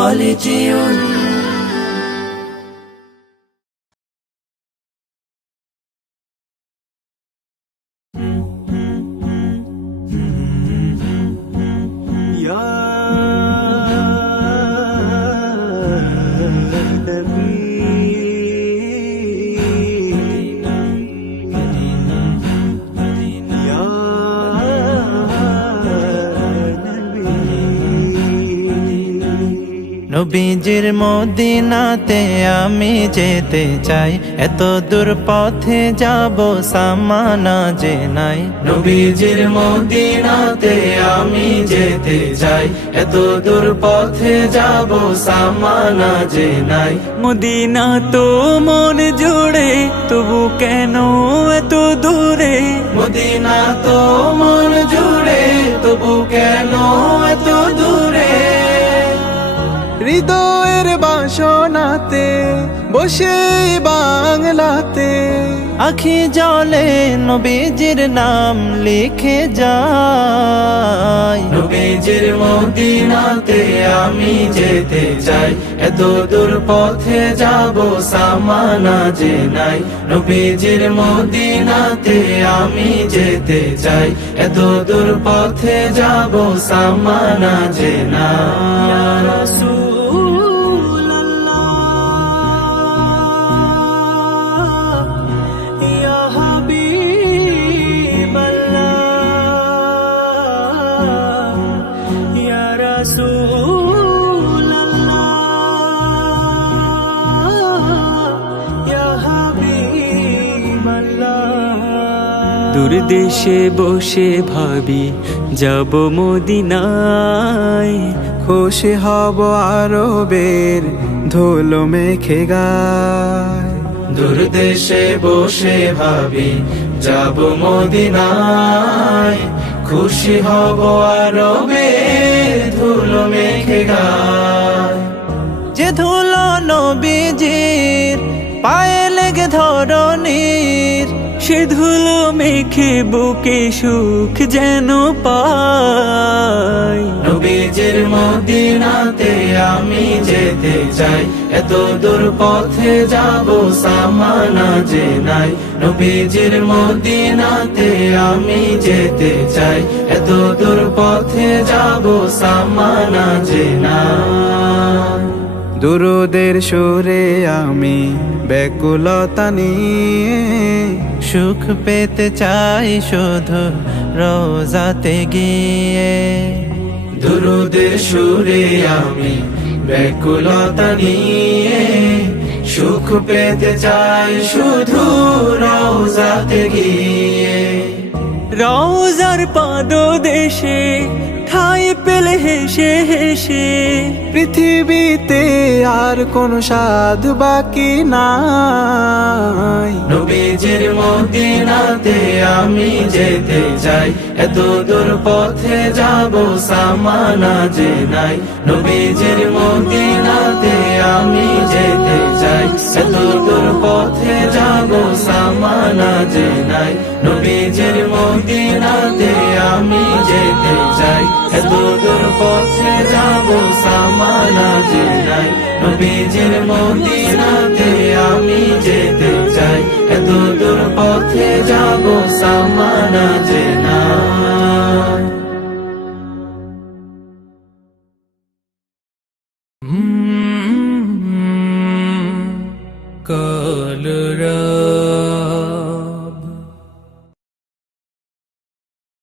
خالدون নবীজির মদিনাতে আমি যেতে চাই, এত দূর পথে যাব সামানা যে নাই। নবীজির মদিনাতে আমি যেতে চাই, এত দূর পথে যাব সামানা যে নাই। মদিনা তো মন জুড়ে, তবু কেন এত দূরে? মদিনা তো মন জুড়ে, তবু কেন এত দূরে? হৃদয়ের বাসনাতে বসে বাংলাতে আখি জলে নবীজির নাম লিখে যাই। নবীজির মদিনাতে আমি যেতে চাই, এত দূর পথে যাব সামানা যে নাই। নবীজির মদিনাতে আমি যেতে চাই, এত দূর পথে যাব সামানা যে নাই। দূর দেশে বসে ভাবি যাব মদিনায়, খুশি হব আরবের ধুলো মেখে গায়। দূর দেশে বসে ভাবি যাব মদিনায়, খুশি হব আরবের ধুলো মেখে গায়। যে ধুলো নবীজির পায়ে লেগে ধরণীর, সে ধুলো মেখে বুকে সুখ যেন পাই। নবীজির মদিনাতে আমি যেতে চাই, এত দূর পথে যাব সামানা যে নাই। নবীজির মদিনাতে আমি যেতে চাই, এত দূর পথে যাব সামানা যে নাই। দুরুদের সুরে আমি ব্যাকুলতা নিয়ে সুখ পেতে চাই শুধু রোজাতে গিয়ে। দুরুদের সুরে আমি ব্যাকুলতা নিয়ে সুখ পেতে চাই শুধু রওজাতে গিয়ে। রওজার পাদদেশে ঠাই পেলে হেসে হেসে, পৃথিবীতে আর কোন সাধ বাকি নাই। নবীজির মদিনাতে আমি যেতে চাই, এত দূর পথে যাব সামানা যে নাই। নবীজির মদিনাতে আমি যেতে চাই, এত দূর পথে যাব সামানা যে নাই। নবীজির মদিনাতে আমি যেতে চাই, এত দূর পথে যাব সামানা যে নাই। নবীজির মদিনাতে আমি যেতে চাই, এত দূর পথে যাব সামানা যে নাই। কলরা